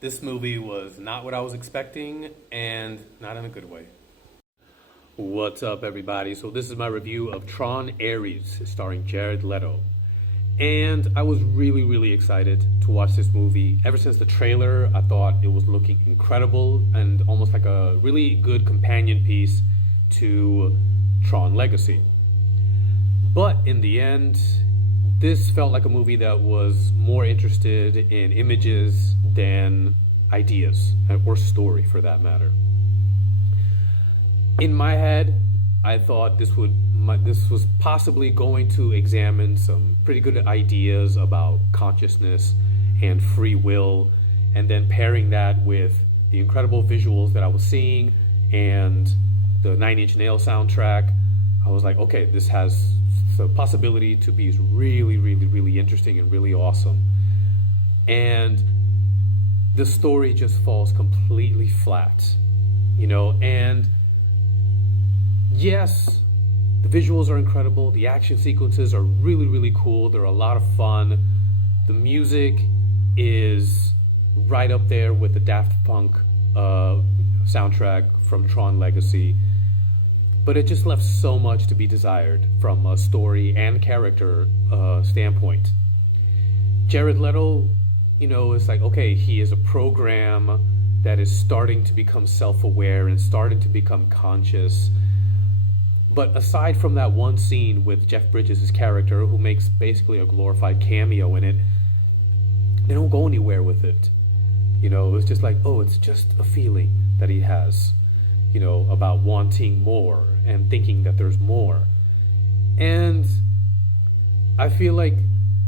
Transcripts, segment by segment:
This movie was not what I was expecting, and not in a good way. What's up, everybody? So this is my review of Tron Ares, starring Jared Leto. And I was really, really excited to watch this movie. Ever since the trailer, I thought it was looking incredible and almost like a really good companion piece to Tron Legacy. But in the end, this felt like a movie that was more interested in images than ideas, or story for that matter. In my head, I thought this was possibly going to examine some pretty good ideas about consciousness and free will, and then pairing that with the incredible visuals that I was seeing and the Nine Inch Nails soundtrack. I was like, okay, this has the possibility to be really, really, really interesting and really awesome. And the story just falls completely flat, and yes, the visuals are incredible. The action sequences are really, really cool. They're a lot of fun. The music is right up there with the Daft Punk soundtrack from Tron Legacy. But it just left so much to be desired from a story and character standpoint. Jared Leto, is like, okay, he is a program that is starting to become self-aware and starting to become conscious. But aside from that one scene with Jeff Bridges' character, who makes basically a glorified cameo in it, they don't go anywhere with it. It's just like, oh, it's just a feeling that he has, about wanting more and thinking that there's more. And I feel like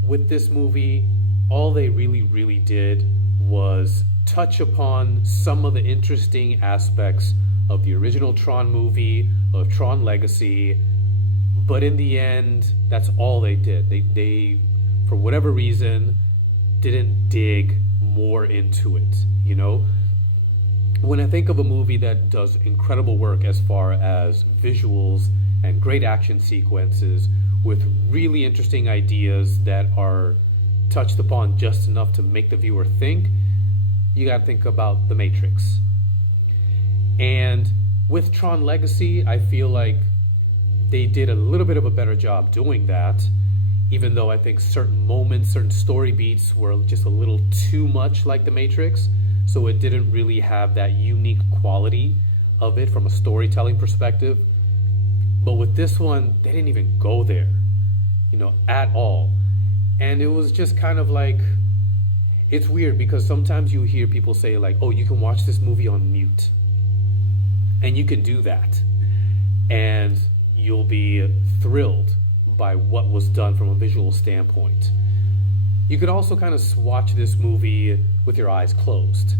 with this movie, all they really, really did was touch upon some of the interesting aspects of the original Tron movie, of Tron Legacy, but in the end, that's all they did. They for whatever reason, didn't dig more into it, When I think of a movie that does incredible work as far as visuals and great action sequences with really interesting ideas that are touched upon just enough to make the viewer think, you gotta think about The Matrix. And with Tron Legacy, I feel like they did a little bit of a better job doing that, even though I think certain moments, certain story beats were just a little too much like The Matrix, so it didn't really have that unique quality of it from a storytelling perspective. But with this one, they didn't even go there, at all. And it was just kind of like, it's weird because sometimes you hear people say like, oh, you can watch this movie on mute. And you can do that. And you'll be thrilled by what was done from a visual standpoint. You could also kind of watch this movie with your eyes closed,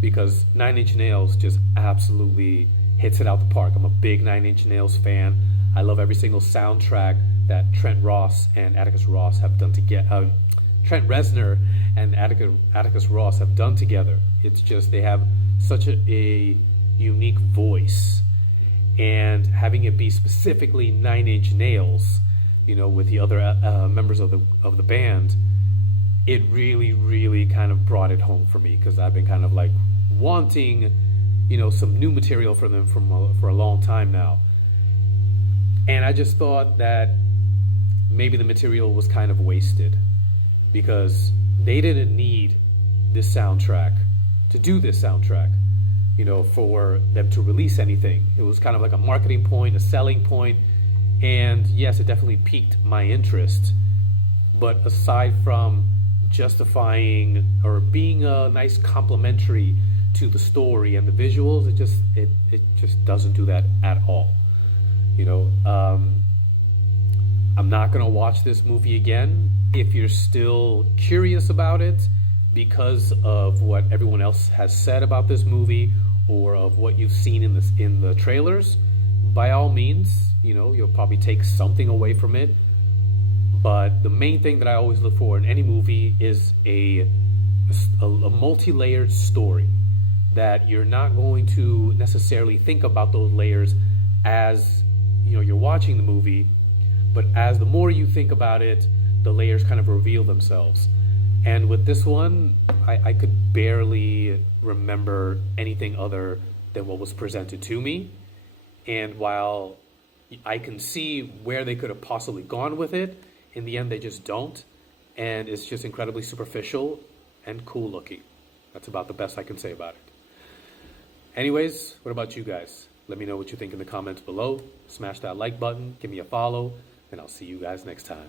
because Nine Inch Nails just absolutely hits it out the park. I'm a big Nine Inch Nails fan. I love every single soundtrack that Trent Reznor and Atticus Ross have done together. It's just, they have such a unique voice, and having it be specifically Nine Inch Nails, with the other members of the band, it really, really kind of brought it home for me, because I've been kind of like wanting, some new material from them for a long time now. And I just thought that maybe the material was kind of wasted, because they didn't need this soundtrack to do this soundtrack, for them to release anything. It was kind of like a marketing point, a selling point, and yes, it definitely piqued my interest. But aside from justifying or being a nice complementary to the story and the visuals, it just doesn't do that at all. I'm not gonna watch this movie again. If you're still curious about it because of what everyone else has said about this movie, or of what you've seen in the trailers, by all means, you'll probably take something away from it. But the main thing that I always look for in any movie is a multi-layered story, that you're not going to necessarily think about those layers as you're watching the movie, but as the more you think about it, the layers kind of reveal themselves. And with this one, I could barely remember anything other than what was presented to me. And while I can see where they could have possibly gone with it, in the end they just don't. And it's just incredibly superficial and cool looking. That's about the best I can say about it. Anyways, what about you guys? Let me know what you think in the comments below. Smash that like button, give me a follow, and I'll see you guys next time.